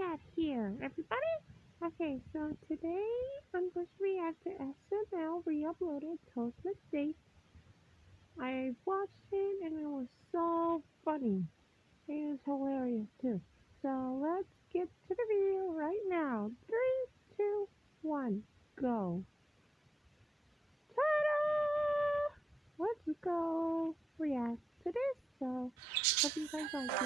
cat here, everybody. Okay, so today I'm going to react to SML ReUploaded Toastmas Date. I watched it and it was so funny. It was hilarious too. So let's get to the video right now. 3, 2, 1, go. Ta-da! Let's go react to this. So hope you guys like it.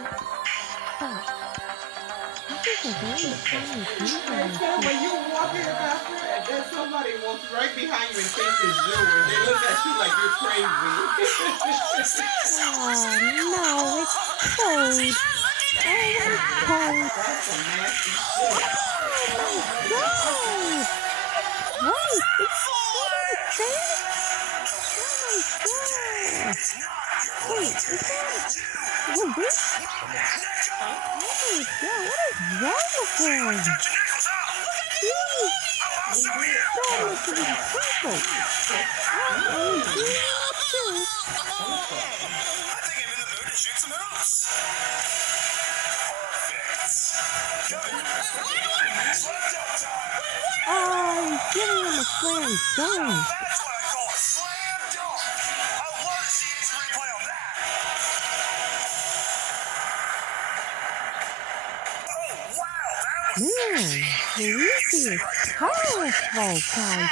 But this is a very funny video. When you walk in the bathroom and then somebody walks right behind you and thinks it's you, and they look at you like you're crazy. Oh no, it's cold. Oh, it's cold. That's some nasty shit. Oh my god! Wait, it's so Oh my god! Wait, is that a witch? Oh my god, what is wrong with him? Jeez! So much of his people! Uh-oh, he's doing it too! I think I'm in the mood to shoot some hoops. Oh, he's giving him a slam dunk! That's what I call a slam dunk. I love to see his replay on that. Oh, wow, that was Man, Luigi is powerful, guys. He's very powerful.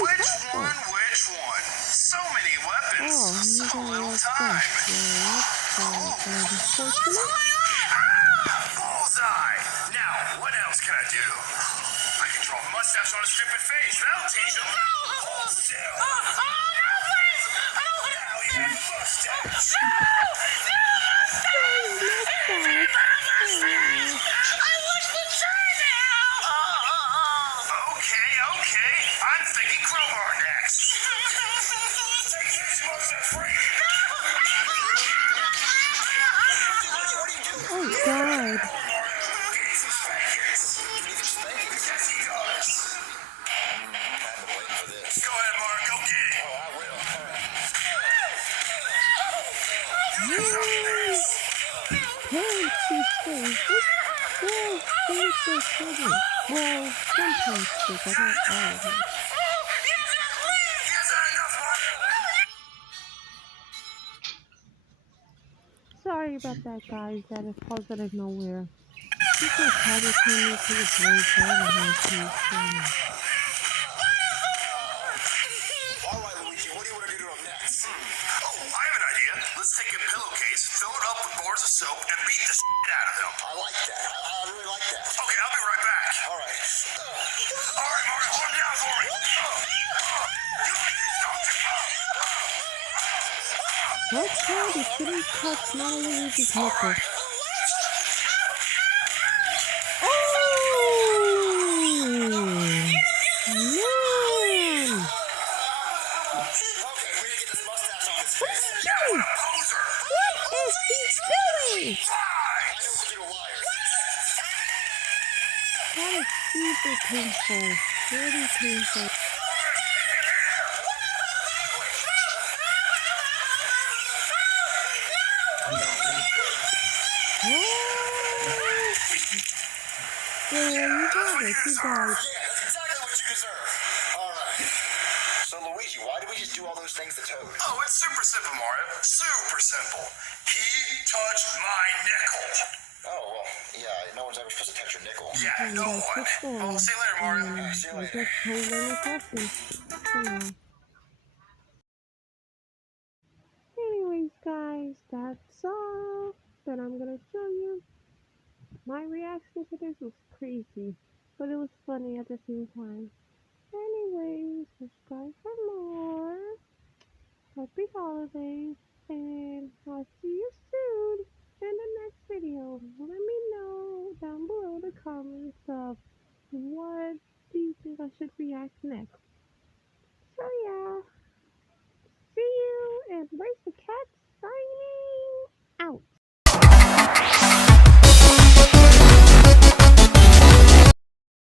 Which one? So many weapons. Oh, So you got little like time. this. Yeah, that's unfortunate. Bullseye! Now, what else can I do? I can draw a mustache on a stupid face. That'll teach him. Hold still. Now you have a mustache. Okay. I'm thinking crowbar next. Take his mustache free. Oh, God. Go ahead, Mark. Go get it. Oh, I will. Parents these days, girls think they're children. Well, some parents do, but not all of them. Sorry about that, guys. That is pulled out of nowhere. People probably came into the break. I don't know if All right, Luigi, what do you want to do to him next? Oh, I have an idea. Let's take a pillowcase, fill it up with bars of soap, and beat the shit out of him. I like that. I really like that. Okay, I'll be right back. All right. All right, Mario, hold him down for me. That child is getting touched not only with his knuckles. That is super painful. Very painful. There you got it. You got it. That's exactly what you deserve. All right. So, Luigi, why did we just do all those things to Toad? Oh, it's super simple, Mario. Super simple. He touched my nickel. Oh, well, yeah, no one's ever supposed to touch your nickel. Yeah, no one. Well, see you later, Mario. See you I later. just told them a question. Anyways, guys, that's all that I'm gonna show you. My reaction to this was crazy, but it was funny at the same time. Anyways, subscribe for more. Happy holidays, and I'll see you soon in the next video. Let me know down below the comments of what do you think I should react next. So yeah, see you, and Race the Cat signing.